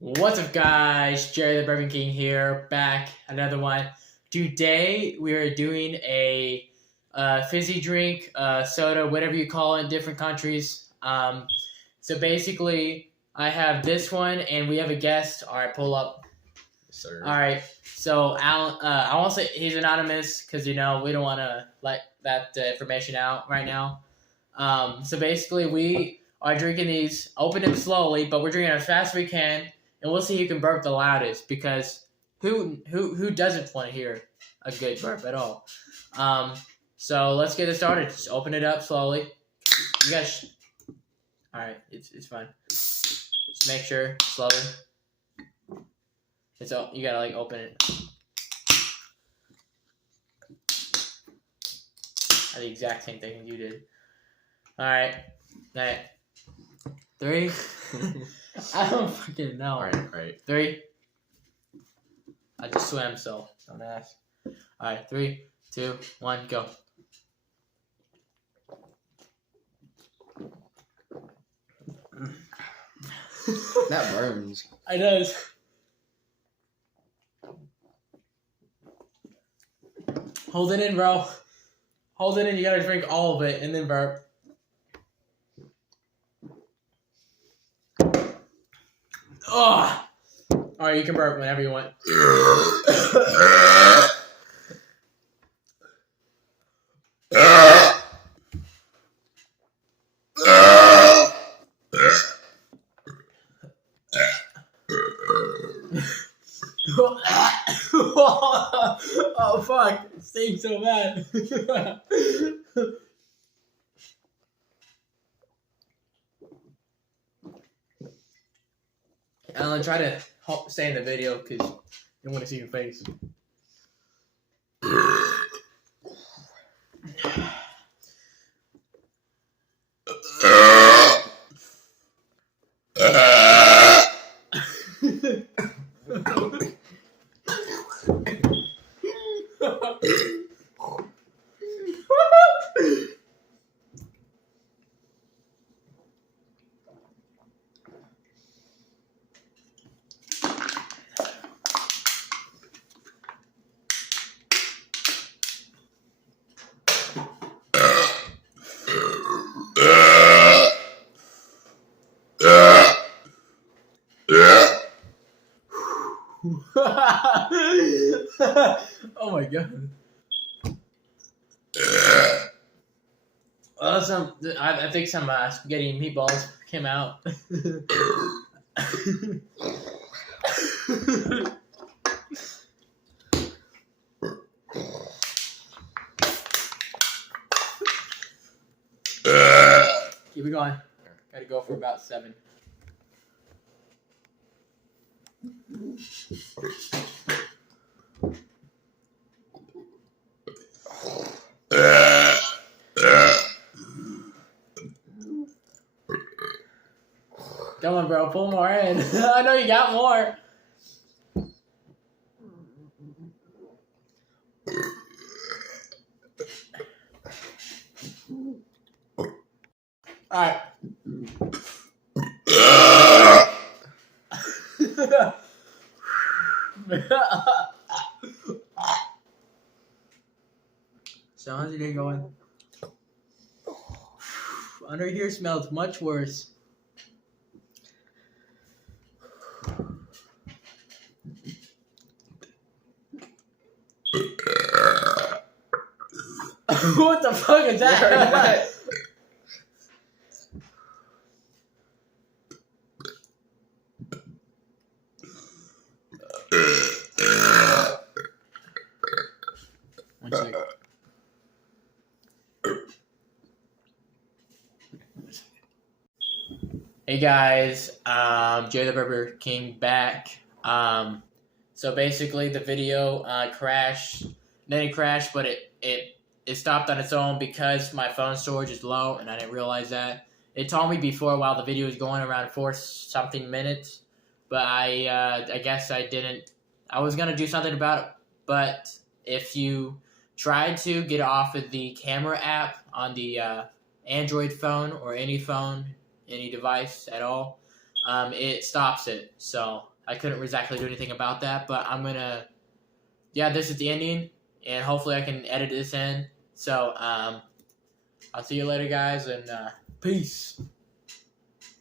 What's up, guys? Jerry the Burping King here, back another one. Today we are doing a fizzy drink, soda, whatever you call it in different countries. So basically, I have this one, and we have a guest. All right, pull up. Sir. All right, so Alan, I won't say he's anonymous because we don't want to let that information out right now. So basically, we are drinking these. Open them slowly, but we're drinking as fast as we can. And we'll see who can burp the loudest, because who doesn't want to hear a good burp at all? So let's get it started. Just open it up slowly. You guys, all right, it's fine. Just make sure slowly. You gotta like open it. The exact same thing you did. All right, 3. I don't fucking know. Alright. 3. I just swam, so don't ask. Alright, 3, 2, 1, go. That burns. It does. Hold it in, bro. Hold it in. You gotta drink all of it and then burp. Oh! Alright, you can burp whenever you want. Oh fuck, it stinks so bad. Alan, try to stay in the video because you want to see your face. Oh my god. I think some spaghetti and meatballs came out. Keep it going. Gotta go for about 7. Come on, bro. Pull more in. I know you got more. All right. So how's your day going? Under here smells much worse. What the fuck is that? One second. Hey guys, Jay the Burper King back. So basically the video crashed. Didn't crash, but it stopped on its own because my phone storage is low, and I didn't realize that. It told me before while the video was going around 4-something minutes, but I guess I didn't. I was gonna do something about it, but if you tried to get off of the camera app on the Android phone or any phone, any device at all, it stops it. So I couldn't exactly do anything about that, but I'm gonna. Yeah, this is the ending, and hopefully I can edit this in. So I'll see you later, guys, and peace.